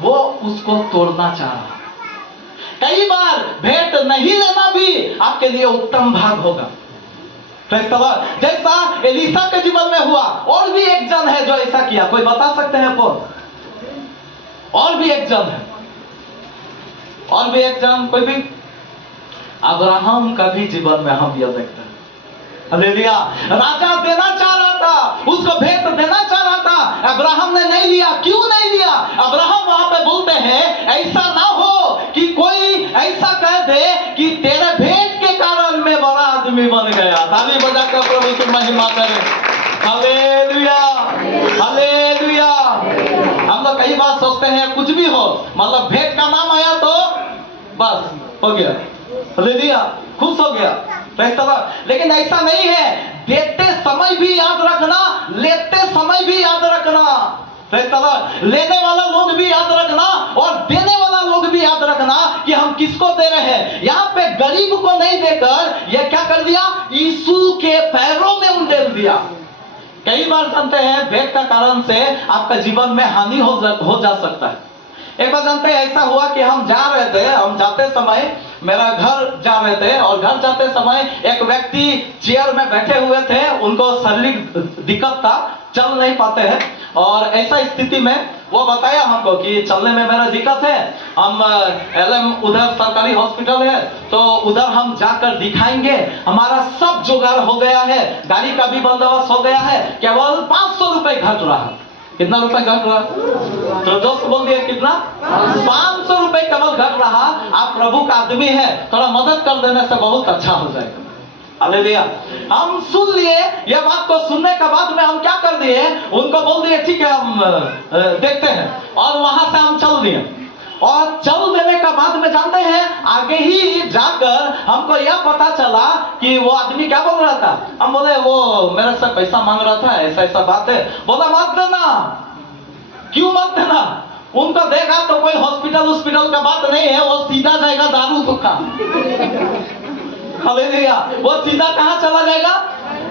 वो उसको तोड़ना चाह रहा। कई बार भेंट नहीं लेना भी आपके लिए उत्तम भाग होगा, जैसा एलिशा के जीवन में हुआ। और भी एक जन है जो ऐसा किया, कोई बता सकते हैं कौन? और भी एक जन है, और भी एक जन, कोई भी? अब्राहम का भी जीवन में हम यह देखते हैं, हालेलुया। राजा देना चाह रहा था, उसको भेंट देना चाह रहा था, अब्राहम ने नहीं लिया। क्यों नहीं लिया? अब्राहम वहां पे बोलते हैं ऐसा ना हो कि कोई ऐसा कह दे कि तेरे भेंट के कारण मैं बड़ा आदमी बन गया। ताली बजाकर प्रभु की महिमा करें, हालेलुया, हालेलुया। हम लोग कई बार सोचते हैं कुछ भी हो, मतलब भेंट का नाम आया तो बस हो गया, हालेलुया, खुश हो गया, लेकिन ऐसा नहीं है। देते समय भी याद रखना, लेते समय भी याद रखना, लेने वाला लोग भी याद रखना और देने वाला लोग भी याद रखना कि हम किसको दे रहे हैं। यहाँ पे गरीब को नहीं देकर यह क्या कर दिया, यीशु के पैरों में उंडेल दिया। कई बार जानते हैं भेंट का कारण से आपका जीवन में हानि हो जा सकता है। एक बार जानते हैं ऐसा हुआ कि हम जा रहे थे, हम जाते समय मेरा घर जा रहे थे और घर जाते समय एक व्यक्ति चेयर में बैठे हुए थे, उनको शारीरिक दिक्कत था, चल नहीं पाते हैं। और ऐसा स्थिति में वो बताया हमको कि चलने में मेरा दिक्कत है, हम एलएम उधर सरकारी हॉस्पिटल है तो उधर हम जाकर दिखाएंगे, हमारा सब जुगाड़ हो गया है, गाड़ी का भी बंदोबस्त हो गया है, केवल 500 रुपए घट रहा। कितना रुपए घट रहा? तो दोस्त बोल दिया कितना? 500 रुपए केवल घट रहा। आप प्रभु का आदमी है, थोड़ा मदद कर देने से बहुत अच्छा हो जाएगा, हालेलुया। हम सुन लिए, यह बात को सुनने के बाद में हम क्या कर दिए, उनको बोल दिए ठीक है हम देखते हैं, और वहां से हम चल दिए। और चल देने का बाद में जानते हैं आगे ही जाकर हमको यह पता चला कि वो आदमी क्या बोल रहा था। हम बोले वो मेरे से पैसा मांग रहा था, ऐसा ऐसा बात है। बोला मत देना। क्यों मत देना? उनको देगा तो कोई हॉस्पिटल का बात नहीं है, वो सीधा जाएगा दारू दुकान, हालेलुया। वो सीधा कहाँ चला जाएगा?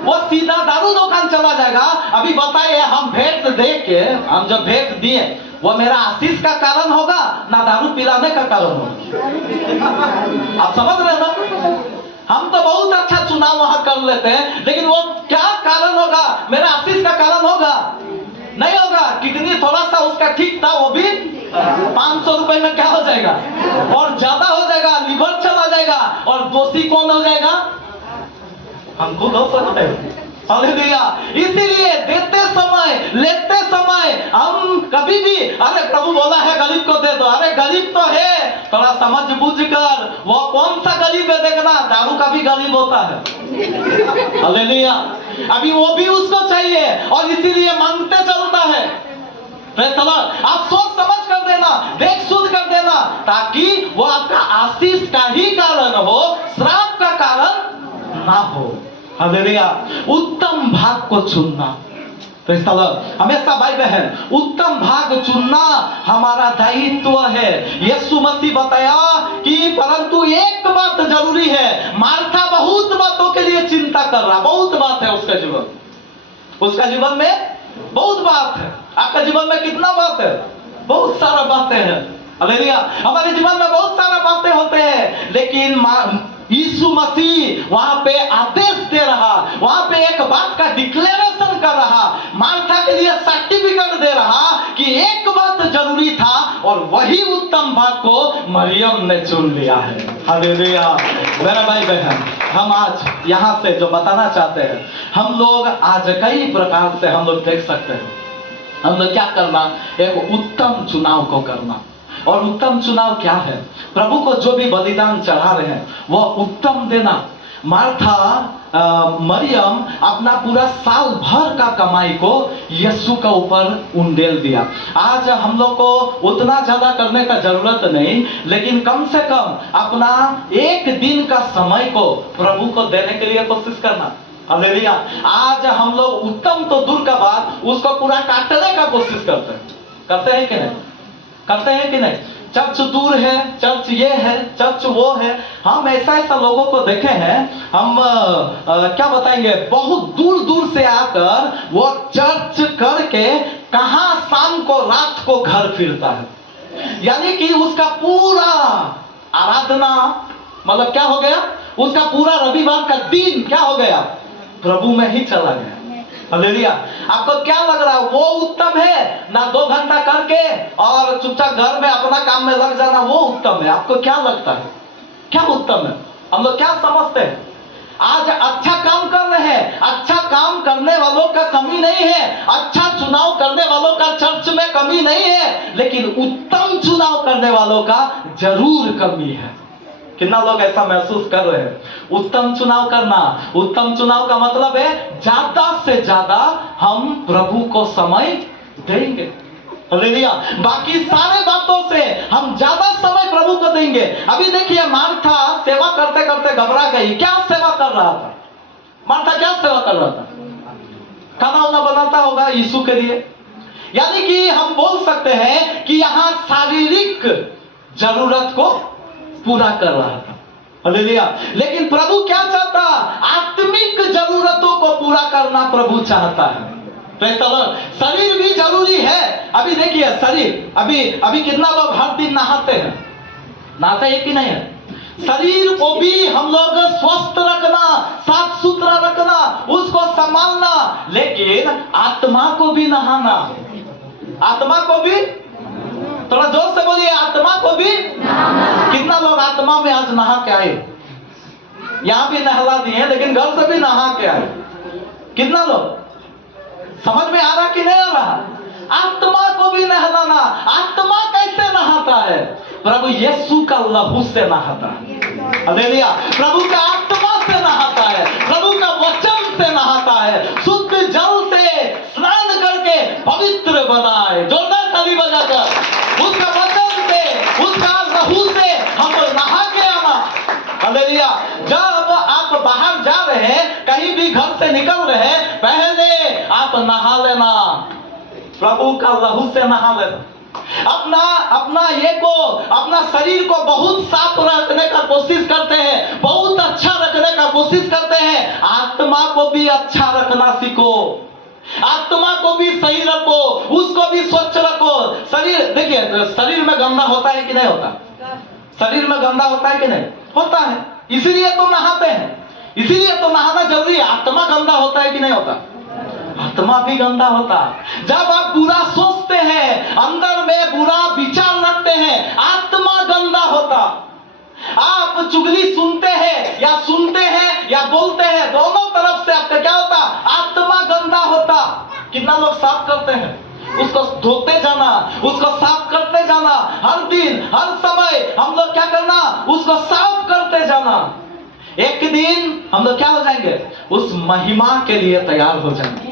वो सीधा दारू दुकान चला जाएगा। अभी बताइए, हम भेंट दे के, हम जब भेंट दिए, वो मेरा आशीष का कारण होगा ना दारू पिलाने का कारण होगा? आप समझ रहे ना? हम तो बहुत अच्छा चुनाव वहां कर लेते हैं, लेकिन वो क्या कारण होगा? मेरा आशीष का कारण होगा? नहीं होगा। किडनी थोड़ा सा उसका ठीक था, वो भी 500 रुपए में क्या हो जाएगा, और ज्यादा हो जाएगा, लिवर चला जाएगा, और दोषी कौन हो जाएगा? हम खुद हो सकते हैं, हालेलुया। इसीलिए देते समय, लेते समय हम कभी भी, अरे प्रभु बोला है गरीब को दे दो, अरे गरीब तो है, थोड़ा समझ बूझ कर, वो कौन सा गरीब है देखना, दारू का भी गरीब होता है, हालेलुया। अभी वो भी उसको चाहिए और इसीलिए मांगते चलता है। आप सोच समझ कर देना, देख सुन कर देना, ताकि वो आपका आशीष का ही कारण हो, श्राप का कारण ना हो, हालेलुया। उत्तम भाग को चुनना, हमेशा भाई बहन, उत्तम भाग चुनना हमारा दायित्व है। यीशु मसीह बताया कि परंतु एक बात जरूरी है। मार्था बहुत बातों के लिए चिंता कर रहा, बहुत बात है उसका जीवन, उसका जीवन में बहुत बात है। आपका जीवन में कितना बात है? बहुत सारा बातें हैं, हालेलुया। हमारे जीवन में बहुत सारा बातें होते हैं, लेकिन यीशु मसीह वहां पे आदेश वही उत्तम भाग को मरियम ने चुन लिया है। हालेलुया। मेरा भाई बहन, हम आज यहाँ से जो बताना चाहते हैं, हम लोग आज कई प्रकार से हम लोग देख सकते हैं। हम लोग क्या करना, एक उत्तम चुनाव को करना। और उत्तम चुनाव क्या है? प्रभु को जो भी बलिदान चढ़ा रहे हैं वो उत्तम देना। मार्था मरियम अपना पूरा साल भर का कमाई को यीशु का ऊपर उंडेल दिया। आज हम लोग को उतना ज्यादा करने का जरूरत नहीं, लेकिन कम से कम अपना एक दिन का समय को प्रभु को देने के लिए कोशिश करना। हालेलुया। आज हम लोग उत्तम तो दूर का बात, उसको पूरा काटने का कोशिश करते हैं कि नहीं? करते हैं कि नहीं? चर्च दूर है, चर्च ये है, चर्च वो है। हम ऐसा लोगों को देखे हैं, हम क्या बताएंगे, बहुत दूर दूर से आकर वो चर्च करके कहां शाम को रात को घर फिरता है। यानी कि उसका पूरा आराधना मतलब क्या हो गया, उसका पूरा रविवार का दिन क्या हो गया, प्रभु में ही चला गया। हालेलुया। आपको क्या लग रहा है वो उत्तम है ना? 2 घंटा करके और चुपचाप घर में अपना काम में लग जाना वो उत्तम है? आपको क्या लगता है क्या उत्तम है? हम लोग क्या समझते हैं? आज अच्छा काम कर रहे हैं, अच्छा काम करने वालों का कमी नहीं है, अच्छा चुनाव करने वालों का चर्च में कमी नहीं है, लेकिन उत्तम चुनाव करने वालों का जरूर कमी है। कितना लोग ऐसा महसूस कर रहे हैं? उत्तम चुनाव करना, उत्तम चुनाव का मतलब है ज्यादा से ज्यादा हम प्रभु को समय देंगे। हालेलुया। बाकी सारे बातों से हम ज्यादा समय प्रभु को देंगे। अभी देखिए, मार्था सेवा करते करते घबरा गई। क्या सेवा कर रहा था मार्था? क्या सेवा कर रहा था? खाना वाना बनाता होगा यीशु के लिए। यानी कि हम बोल सकते हैं कि यहां शारीरिक जरूरत को पूरा कर रहा था। हालेलुया। लेकिन प्रभु क्या चाहता? आत्मिक जरूरतों को पूरा करना प्रभु चाहता है। शरीर भी जरूरी है। अभी देखिए, शरीर अभी कितना लोग हर दिन नहाते हैं? नहाते हैं कि नहीं है? शरीर को भी हम लोग स्वस्थ रखना, साफ सुथरा रखना, उसको संभालना, लेकिन आत्मा को भी नहाना। आत्मा को भी, थोड़ा जोर से बोलिए, आत्मा को भी। कितना लोग आत्मा में आज नहा के आए? यहां भी नहला दिए, लेकिन घर से भी नहा के आए। कितना लोग? समझ में आ रहा कि नहीं आ रहा? आत्मा को भी नहलाना। आत्मा कैसे नहाता है? प्रभु यीशु का लहू से नहाता है। हालेलुया। प्रभु का आत्मा से नहाता है, प्रभु का वचन से नहाता है, शुद्ध जल से स्नान करके पवित्र बनाए। जोरदार ताली बजाकर उसका वचन से, उसका लहू से हम नहा के आना। हालेलुया। जब आप बाहर जा रहे हैं, कहीं भी घर से निकल रहे हैं, पहले आप नहा लेना, प्रभु का लहू से नहा लेना। अपना शरीर को बहुत साफ रखने का कोशिश करते हैं, बहुत अच्छा रखने का कोशिश करते हैं। आत्मा को भी अच्छा रखना सीखो, आत्मा को भी सही रखो, उसको भी स्वच्छ रखो। शरीर देखिए, शरीर में गंदा होता है कि नहीं होता? शरीर में गंदा होता है कि नहीं होता है? इसीलिए तो नहाते हैं, इसीलिए तो नहाना जरूरी है। आत्मा गंदा होता है कि नहीं होता? आत्मा भी गंदा होता है। जब आप बुरा सोचते हैं, अंदर में बुरा विचार रखते हैं, आत्मा गंदा होता। आप चुगली सुनते हैं या बोलते हैं, दोनों तरफ से आपका क्या होता? आत्मा गंदा होता। कितना लोग साफ करते हैं? उसको धोते जाना, उसको साफ करते जाना, हर दिन हर समय हम लोग क्या करना? उसको साफ करते जाना। एक दिन हम लोग क्या हो जाएंगे? उस महिमा के लिए तैयार हो जाएंगे।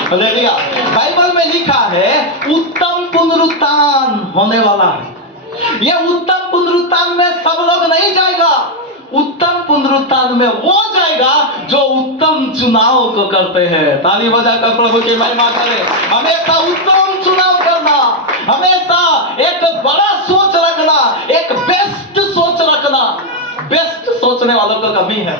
हालेलुया। बाइबल में लिखा है उत्तम पुनरुत्थान होने वाला है। यह उत्तम पुनरुत्थान में सब लोग नहीं जाएगा, उत्तम पुनरुत्थान में वो जाएगा जो उत्तम चुनाव को करते हैं। ताली बजाकर प्रभु की महिमा करें। हमेशा उत्तम चुनाव करना, हमेशा एक बड़ा सोच रखना, एक बेस्ट सोच रखना। बेस्ट सोचने वालों को कमी है।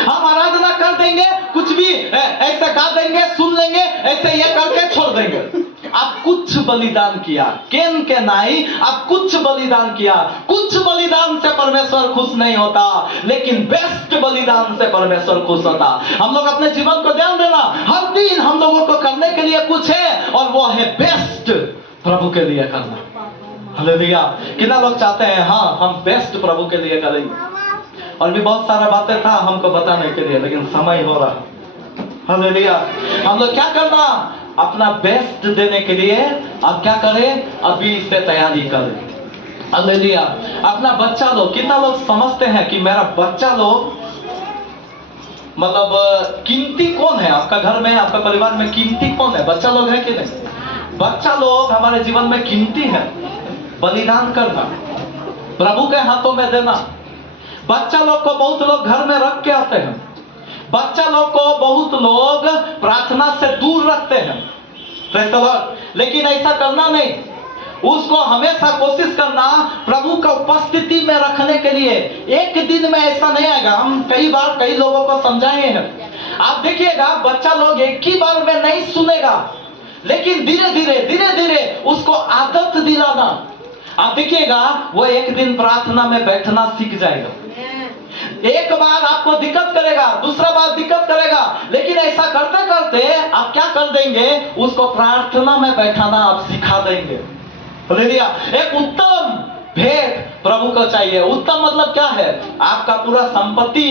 हम आराधना कर देंगे, कुछ भी ऐसे गा देंगे, सुन लेंगे, ऐसे ये करके छोड़ देंगे। आप कुछ बलिदान किया, केन के नाई, आप कुछ बलिदान किया। कुछ बलिदान से परमेश्वर खुश नहीं होता, लेकिन बेस्ट बलिदान से परमेश्वर खुश होता। हम लोग अपने जीवन को ध्यान देना, हर दिन हम लोगों को करने के लिए कुछ है, और वो है बेस्ट प्रभु के लिए करना। हालेलुया। कितना लोग चाहते हैं हाँ हम बेस्ट प्रभु के लिए करेंगे, और भी बहुत सारा बातें था हमको बताने के लिए, लेकिन समय हो रहा। हालेलुया। हम लोग क्या करना, अपना बेस्ट देने के लिए अब क्या करें, अभी से तैयारी करें। हालेलुया। अपना बच्चा लोग, कितना लोग समझते हैं कि मेरा बच्चा लोग मतलब कीमती कौन है? आपका घर में, आपका परिवार में कीमती कौन है? बच्चा लोग है कि नहीं? बच्चा लोग हमारे जीवन में कीमती है। बलिदान करना, प्रभु के हाथों में देना। बच्चा लोग को बहुत लोग घर में रख के आते हैं, बच्चा लोग को बहुत लोग प्रार्थना से दूर रखते हैं। Praise the Lord. लेकिन ऐसा करना नहीं, उसको हमेशा कोशिश करना प्रभु का उपस्थिति में रखने के लिए। एक दिन में ऐसा नहीं आएगा। हम कई बार कई लोगों को समझाए हैं, आप देखिएगा बच्चा लोग एक ही बार में नहीं सुनेगा, लेकिन धीरे धीरे उसको आदत दिलाना। आप देखिएगा वो एक दिन प्रार्थना में बैठना सीख जाएगा। एक बार आपको दिक्कत करेगा, दूसरा बार दिक्कत करेगा, लेकिन ऐसा करते करते आप क्या कर देंगे, उसको प्रार्थना में बैठाना आप सिखा देंगे। हालेलुया। एक उत्तम भेंट प्रभु को चाहिए। उत्तम मतलब क्या है? आपका पूरा संपत्ति,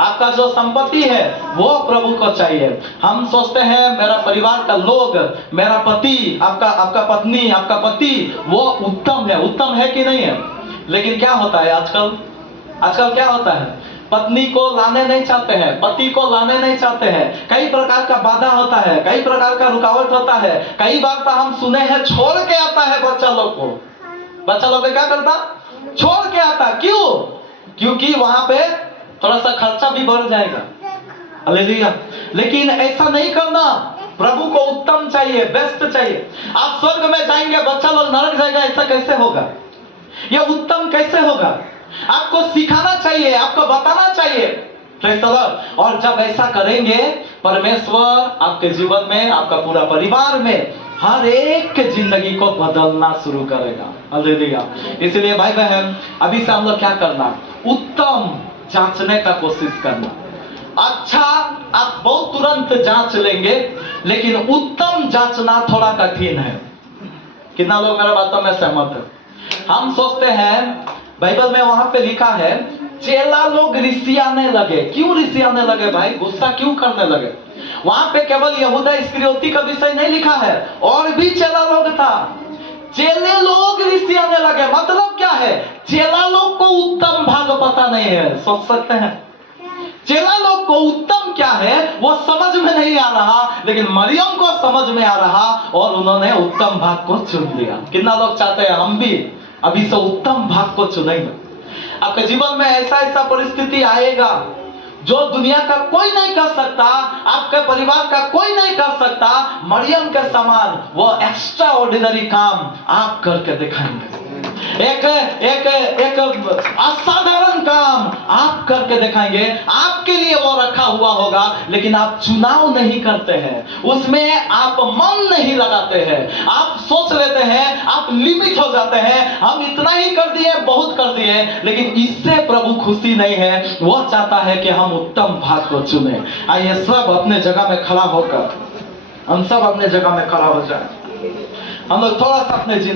आपका जो संपत्ति है वो प्रभु को चाहिए। हम सोचते हैं मेरा परिवार का लोग, मेरा पति, आपका पत्नी, आपका पति वो उत्तम है। उत्तम है कि नहीं है? लेकिन क्या होता है आजकल क्या होता है, पत्नी को लाने नहीं चाहते हैं, पति को लाने नहीं चाहते हैं। कई प्रकार का बाधा होता है, कई प्रकार का रुकावट होता है। कई बार तो हम सुने हैं छोड़ के आता है बच्चा लोग को। बच्चा लोग क्या करता? छोड़ के आता। क्यों? क्योंकि वहां पे थोड़ा सा खर्चा भी बढ़ जाएगा। हालेलुया। लेकिन ऐसा नहीं करना। प्रभु को उत्तम चाहिए, बेस्ट चाहिए। आप स्वर्ग में जाएंगे, बच्चा लोग नरक जाएगा, ऐसा कैसे होगा? यह उत्तम कैसे होगा? आपको सिखाना चाहिए, आपको बताना चाहिए। Praise the Lord. और जब ऐसा करेंगे, परमेश्वर आपके जीवन में, आपका पूरा परिवार में हर एक के जिंदगी को बदलना शुरू करेगा। हालेलुया। इसलिए भाई बहन, अभी से हम लोग क्या करना, उत्तम जांचने का कोशिश करना। अच्छा आप बहुत तुरंत जांच लेंगे, लेकिन उत्तम जांचना थोड़ा कठिन है। कितना लोग मेरा बातों में सहमत है? हम सोचते हैं, बाइबल में वहां पे लिखा है चेला लोग रिसियाने लगे। क्यों रिसियाने लगे भाई? गुस्सा क्यों करने लगे? वहां पे केवल यहूदा इस्करियोती का विषय नहीं लिखा है, और भी चेला लोग था। चेले लोग रिसियाने लगे, मतलब क्या है? चेला लोग को उत्तम भाग पता नहीं है। सोच सकते हैं चेला लोग को उत्तम क्या है वो समझ में नहीं आ रहा, लेकिन मरियम को समझ में आ रहा और उन्होंने उत्तम भाग को चुन लिया। कितना लोग चाहते हैं हम भी अभी से उत्तम भाग को चुनेंगे? आपके जीवन में ऐसा परिस्थिति आएगा जो दुनिया का कोई नहीं कर सकता, आपके परिवार का कोई नहीं कर सकता। मरियम के समान वो एक्स्ट्रा ऑर्डिनरी काम आप करके दिखाएंगे। एक असाधारण काम आप करके दिखाएंगे। आपके लिए वो रखा हुआ होगा, लेकिन आप चुनाव नहीं करते हैं, उसमें आप मन नहीं लगाते हैं। आप सोच लेते हैं, आप लिमिट हो जाते हैं, हम इतना ही कर दिए, बहुत कर दिए। लेकिन इससे प्रभु खुशी नहीं है, वो चाहता है कि हम उत्तम भाग को चुने। आइए सब अपने जगह में खड़ा होकर, हम सब अपने जगह में खड़ा हो जाए। हम लोग थोड़ा सा अपने